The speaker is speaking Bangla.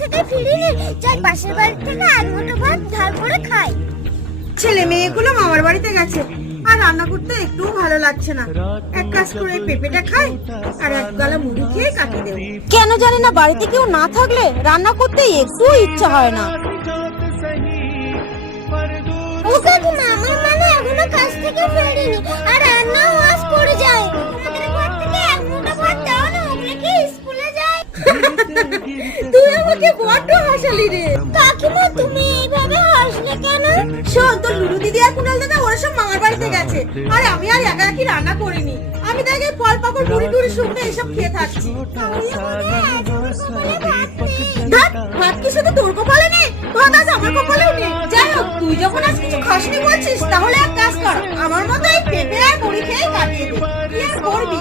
থেকে ফিরিনি, যাই পাশের বাড়ি থেকে এক মুঠো ভাত ধার করে খাই। ছেলে মেয়েগুলো মামার বাড়িতে গেছে, আর রান্না করতে একটুও ভালো লাগছে না। এক কাজ করে পেঁপেটা খাই আর এক গালা মুড়ি খেয়ে কাটিয়ে দেবো। কেন জানি না বাড়িতে কেউ না থাকলে রান্না করতে একটু ইচ্ছা হয় না। ও কাকিমা, আমার মানে এখনো কাজ থেকে ফেরিনি আর রান্নাও আজ করে যায়। তোমাদের ঘর থেকে এক মুঠো ভাত দাও না, ওগুলো কি স্কুলে যায়? তুই আমাকে বড্ড হাসালি রে। কাকিমা, তুমি এইভাবে হাসলে কেন? শোন, তোর লুলু দিদি আর কুনাল দাদা ওরা সব মামার বাড়িতে গেছে, আর আমি আর একা একই রান্না করিনি। আমি দেখে ফল পাকড় মুড়ি টুড়ি শুকনো এসব খেয়ে থাকছি। ভাত কি শুধু তোর কপালে নেই, ভাত আজ আমার কপালেও নেই। যাই হোক, তুই যখন আজ কিছু খাসনি বলছিস, তাহলে এক কাজ কর, আমার মতো এই পেঁপে আর মুড়ি খেয়ে কাটিয়ে দে। কি আর করবি?